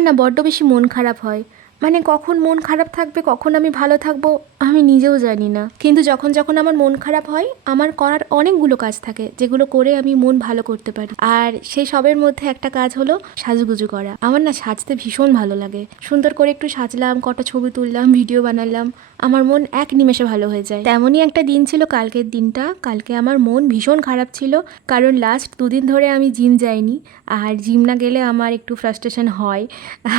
আমার না বড্ড বেশি মন খারাপ হয়। মানে কখন মন খারাপ থাকবে, কখন আমি ভালো থাকবো আমি নিজেও জানি না। কিন্তু যখন যখন আমার মন খারাপ হয়, আমার করার অনেকগুলো কাজ থাকে যেগুলো করে আমি মন ভালো করতে পারি। আর সেই সবের মধ্যে একটা কাজ হলো সাজুগুজু করা। আমার না সাজতে ভীষণ ভালো লাগে। সুন্দর করে একটু সাজলাম, কটা ছবি তুললাম, ভিডিও বানালাম, আমার মন এক নিমেষে ভালো হয়ে যায়। তেমনই একটা দিন ছিল কালকের দিনটা। কালকে আমার মন ভীষণ খারাপ ছিল, কারণ লাস্ট 2 দিন ধরে আমি জিম যাইনি। আর জিম না গেলে আমার একটু ফ্রাস্ট্রেশন হয়।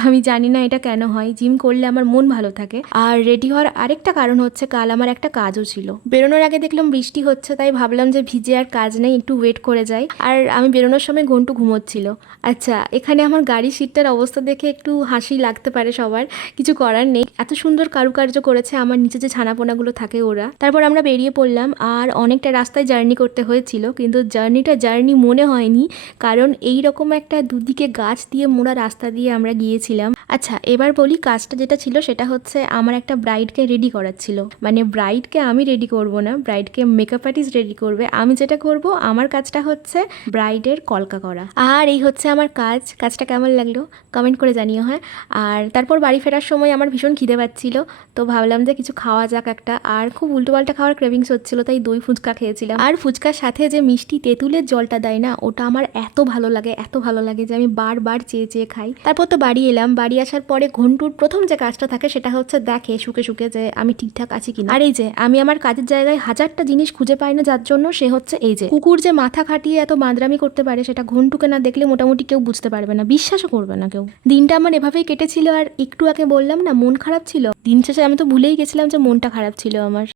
আমি জানি না এটা কেন হয়। জিম করলে আমার মন ভালো থাকে। আর রেডি হওয়ার আরেকটা কারণ হচ্ছে, কাল আমার একটা কাজও ছিল। বেরোনোর আগে দেখলাম বৃষ্টি হচ্ছে, তাই ভাবলাম যে ভিজে আর কাজ নেই, একটু ওয়েট করে যাই। আর আমি বেরোনোর সময় ঘন্টু ঘুমোচ্ছিল। আচ্ছা, এখানে আমার গাড়ির সিটটার অবস্থা দেখে একটু হাসি লাগতে পারে সবার, কিছু করার নেই। এত সুন্দর কারুকার্য করেছে আমার নিচে যে ছানাপোনাগুলো থাকে ওরা। তারপর আমরা বেরিয়ে পড়লাম। আর অনেকটা রাস্তায় জার্নি করতে হয়েছিল, কিন্তু জার্নিটা জার্নি মনে হয়নি, কারণ এই রকম একটা দুদিকে গাছ দিয়ে মোড়া রাস্তা দিয়ে আমরা গিয়েছিলাম। আচ্ছা, এবার বলি কাজটা যেটা ছিল সেটা হচ্ছে আমার একটা ব্রাইডকে রেডি করার ছিল। মানে ব্রাইডকে আমি রেডি করব না, ব্রাইডকে মেকআপ আর্টিস্ট রেডি করবে। আমি যেটা করব, আমার কাজটা হচ্ছে ব্রাইডের কলকা করা। আর এই হচ্ছে আমার কাজ। কাজটা কেমন লাগলো কমেন্ট করে জানিও। হ্যাঁ, আর তারপর বাড়ি ফেরার সময় আমার ভীষণ খিদে পাচ্ছিল, তো ভাবলাম যে কিছু খাওয়া যাক একটা। আর খুব উল্টোপাল্টা খাওয়ার ক্রেভিংস হচ্ছিল, তাই দই ফুচকা খেয়েছিলাম। আর ফুচকার সাথে যে মিষ্টি তেঁতুলের জলটা দেয় না, ওটা আমার এত ভালো লাগে, এত ভালো লাগে যে আমি বারবার চেয়ে চেয়ে খাই। তারপর তো বাড়ি এলাম। বাড়ি আসার পরে ঘন্টুর প্রথম যে কাজটা থাকে সেটা হচ্ছে দেখে শুকে শুকে যে আমি ঠিকঠাক আছি কিনা। আর এই যে আমি আমার কাজের জায়গায় হাজারটা জিনিস খুঁজে পাই না, যার জন্য সে হচ্ছে এই যে কুকুর যে মাথা খাটিয়ে এত মাদরামি করতে পারে, সেটা ঘন্টুকে না দেখলে মোটামুটি কেউ বুঝতে পারবে না, বিশ্বাসও করবে না কেউ। দিনটা আমার এভাবেই কেটেছিল। আর একটু আগে বললাম না মন খারাপ ছিল, দিন শেষে আমি তো ভুলেই গেছিলাম যে মনটা খারাপ ছিল আমার।